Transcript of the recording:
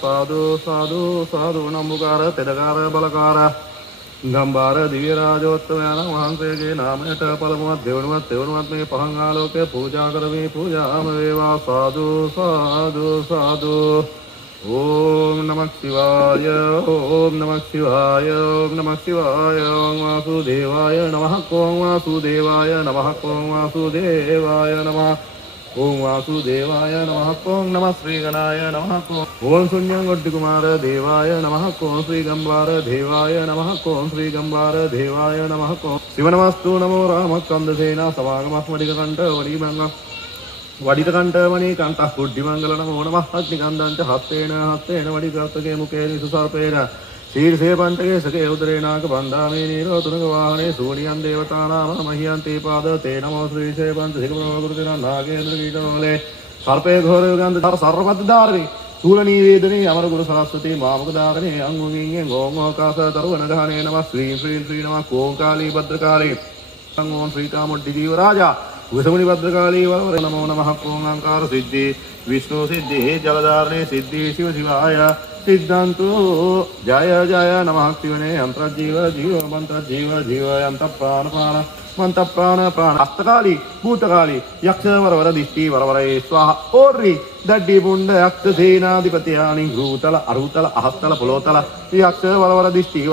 साधु साधु साधु नंबुकार तेदकार बलकार गंबार दिव्यराजोत्तमयान वහන්සේගේ නාමයට පළමුවත් දෙවනුවත් මේ පහන් ආලෝකය පූජා කරමි පූජාමවේවා साधु साधु साधु ओम नमः शिवाय ओम नमः शिवाय ओम नमः शिवाय ओम वासुदेवाय नमः ओम वासुदेवाय नमः ओम वासुदेवाय नमः ओम वासुदेवाय नमः ओम नमः श्री गणाय नमः ओम शून्यंगोड्डि कुमार देवाय नमः ओम श्री गंबार देवाय नमः ओम श्री गंबार देवाय नमः ओम शिवनमस्तु नमो रामस्कंदसेना समागमस्मदिककण्ठ वडिमंग वडितकण्ठमणि कण्ठः बुद्धिमंगल नमो नमः अग्निकन्दाञ्च हस्तेन वडिकर्तके मुखेन सुसर्पेण शीर्षे पञ्चके सखे उदरेणाकबन्धामे नीरोतुनगवाहने सूर्यं देवतानां मह्यन्ते पाद ते नमो श्रीशे पञ्चधिकमनोकृतिना नागेन्द्रकीटमूले सर्पे घोरयुगान्त सर्वपद्धारिणि शूलनीवेदने अमरगुरु सरस्वती मामकधारिणे अंगुंगिंगे गोमोकाश तरुवनगहने नमः श्रीं श्रीं श्री नमः कोंकाली भद्रकाली ओं श्रीकामुड्डि जीवराजा कुसमुनि भद्रकाली वरवरे नमो नमः ओंकार सिद्धि विष्णु सिद्धि जलधारणे सिद्धि शिव शिवाय सिद्धंतु जय जय नमः शिवने अंतर्जीव जीव मंत्र जीव जीव अंत प्राण प्राण मंत्र प्राण प्राण हस्तकाली भूतकाली यक्ष वरवर दिष्टि वरवरे स्वाहा ओर्रि दड्डी पुंड यक्ष सेनाधिपत्यानि भूतल अरुतल अहस्तल पुलोतल यक्ष वरवर दिष्टि